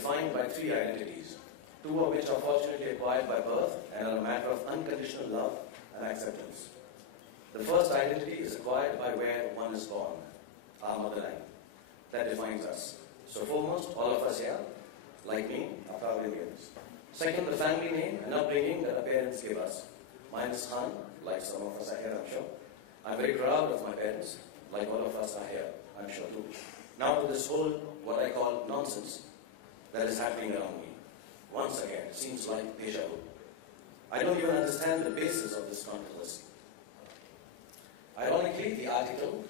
defined by three identities, two of which are fortunately acquired by birth and are a matter of unconditional love and acceptance. The first identity is acquired by where one is born, our motherland. That defines us. So foremost, all of us here, like me, are proud Indians. Second, the family name and upbringing that our parents gave us. Mine is Khan, like some of us are here, I'm sure. I'm very proud of my parents, like all of us are here, I'm sure too. Now to this whole, what I call nonsense, that is happening around me. Once again, it seems like deja vu. I don't even understand the basis of this controversy. Ironically, the article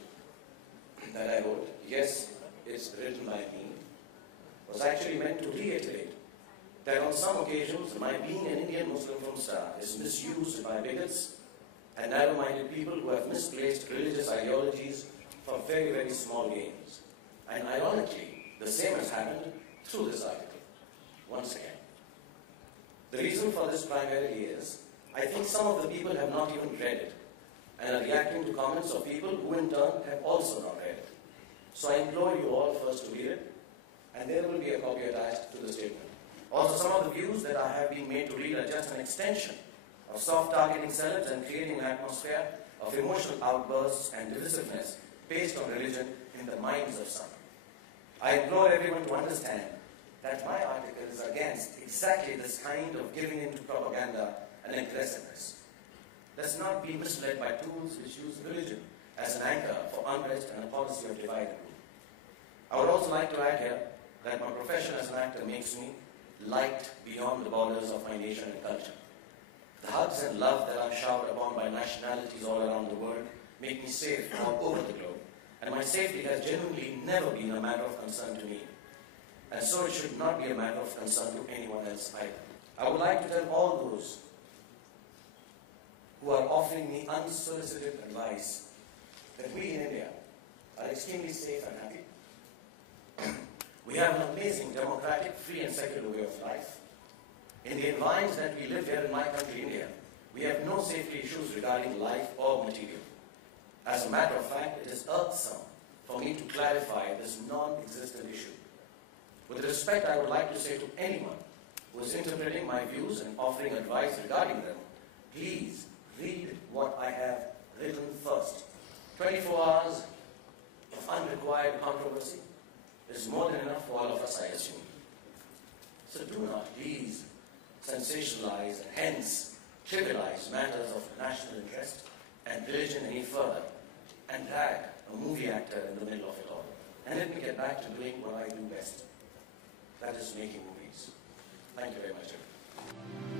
that I wrote, yes, it's written by me, was actually meant to reiterate that on some occasions, my being an Indian Muslim film star is misused by bigots and narrow-minded people who have misplaced religious ideologies for very, very small gains. And ironically, the same has happened through this article, once again. The reason for this primarily is, I think some of the people have not even read it and are reacting to comments of people who in turn have also not read it. So I implore you all first to read it, and there will be a copy attached to the statement. Also, some of the views that I have been made to read are just an extension of soft targeting celebs and creating an atmosphere of emotional outbursts and divisiveness based on religion in the minds of some. I implore everyone to understand that my article is against exactly this kind of giving in to propaganda and aggressiveness. Let's not be misled by tools which use religion as an anchor for unrest and a policy of divide and rule. I would also like to add here that my profession as an actor makes me liked beyond the borders of my nation and culture. The hugs and love that I'm showered upon by nationalities all around the world make me safe all over the globe, and my safety has genuinely never been a matter of concern to me. And so it should not be a matter of concern to anyone else either. I would like to tell all those who are offering me unsolicited advice that we in India are extremely safe and happy. We have an amazing democratic, free and secular way of life. In the environs that we live here in my country, India, we have no safety issues regarding life or material. As a matter of fact, it is irksome for me to clarify this non-existent issue. With respect, I would like to say to anyone who is interpreting my views and offering advice regarding them, please read what I have written first. 24 hours of unrequired controversy is more than enough for all of us, I assume. So do not please sensationalize and hence trivialize matters of national interest and religion any further and drag a movie actor in the middle of it all. And let me get back to doing what I do best. That is making movies. Thank you very much, everyone.